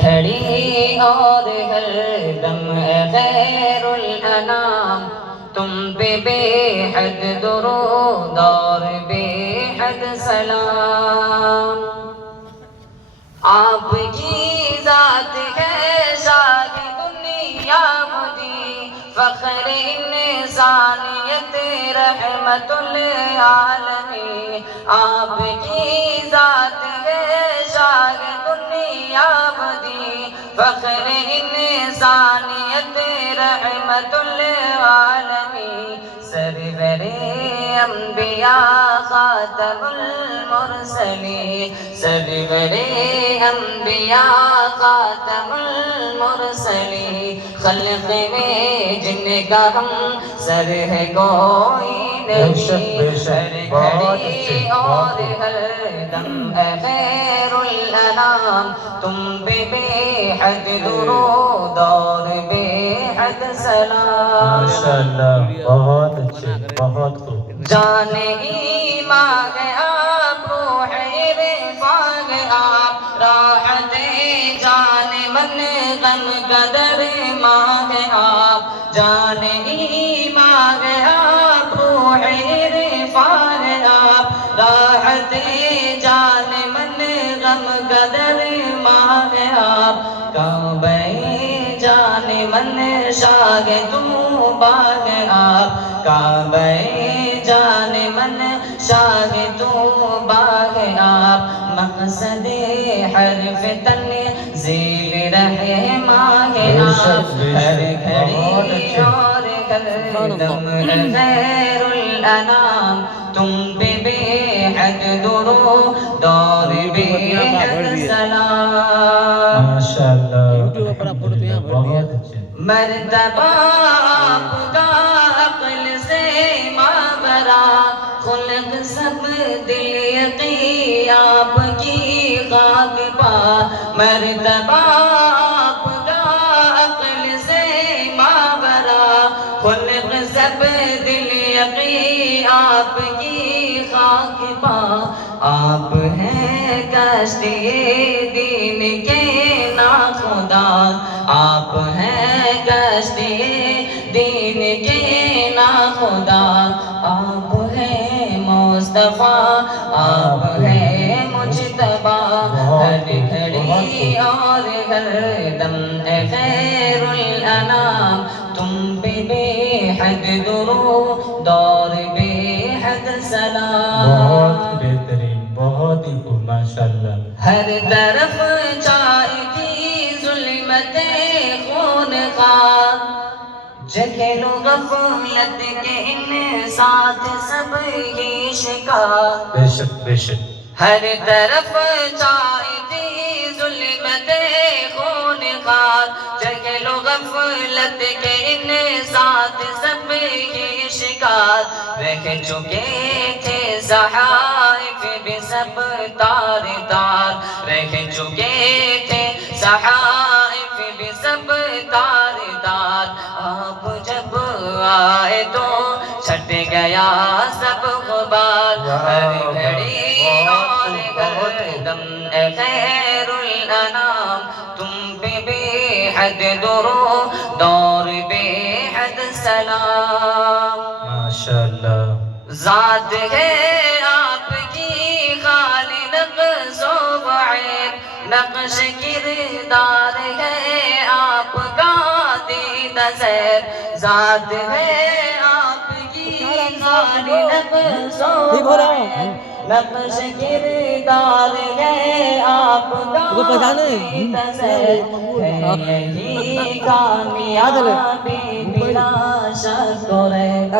گھڑی اور ہر دم اے خیر الانام تم پہ بے حد درود اور بے حد سلام آپ کی ذات ہے شاد دنیا مجھے فخر انسانیت رحمت للعالمین آپ کی ذات ہے شاد دنیا مجھے فخر انسانیت رحمت للعالمین سرور انبیاء خاتم المرسلین سرور انبیاء خاتم المرسلین خلق میں جن کا ہم سر ہے کوئی نہیں ہر گھڑی اور ہر دم اے خیر الانام تم پہ بے حد درود اور بے حد سلام ماشاءاللہ بہت اچھے بہت خوب جان ایمان ہے آپ روح عرفان ہے آپ راحت جان من غم قدر ماں ہے آپ جان ایمان ہے آپ روح عرفان ہے آپ راحت جان من غم قدر ماں ہے آپ کعبہ جان من شاہ تو باغ آپ کعبہ جان من شاہ تو باغ آپ مقصد حرف تنزیل رحماں آپ ہر گھڑی اور ہر دم خیر الانام تم پہ بے حد درود اور بے حد سلام ماشاءاللہ بہت اچھے مرتبہ آپ کا عقل سے مابرا خلق سب دل یقین آپ کی خاک پا مرتبہ آپ کا عقل سے مابرا خلق سب دل یقین آپ کی خاک پا آپ ہیں کشتی دین کے ناخدا آپ ہیں کشتی دین کے ناخدا آپ ہیں مصطفیٰ آپ ہیں مجتبی ہر گھڑی اور ہر دم اے خیر الانام تم پہ بے حد درود اور بے حد سلام بہت بہترین بہت ہی خوب ماشاءاللہ ہر طرف چائے کی ظلمت خون خواہ جھلو غفلت کے ان ساتھ سب ہی شکار بے شک بے شک ہر طرف چائے کی ظلمت خون خواہ جھلو غفلت کے ان ساتھ سب ہی شکار رہ چکے تھے صحائف بھی سب تار تار رہ چکے تھے صحائف بھی سب تار تار آپ جب آئے تو چھٹ گیا سب غبار ہر گھڑی اور ہر دم اے خیر الانام تم پہ بے حد درود اور بے حد سلام ماشاءاللہ ذات ہے آپ کی خالی نقص و عیب نقش کردار ہے آپ کا دیدہ زیب ذات ہے آپ کی خالی نقص و عیب نقش کردار ہے آپ کا دیدہ زیب ہے یہی کامیابی بلا شک و ریب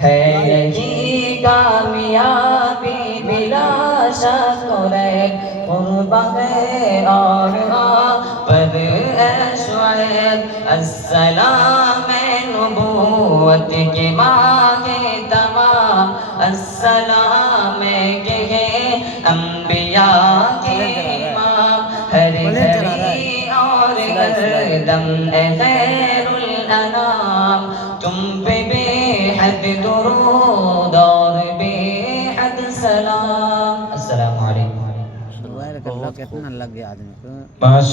ہے یہی کامیابی بلا شک و ریب قربان ہے اور پر اے شعیب السلام نبوت کے ماہ تمام السلام کے انبیاء کے امام ہر گھڑی اور ہر دم اے خیر الانام تم پہ بے حد درود اور بے حد سلام السلام علیکم اللہ کتنا لگ گیا آدمی کو ماشاءاللہ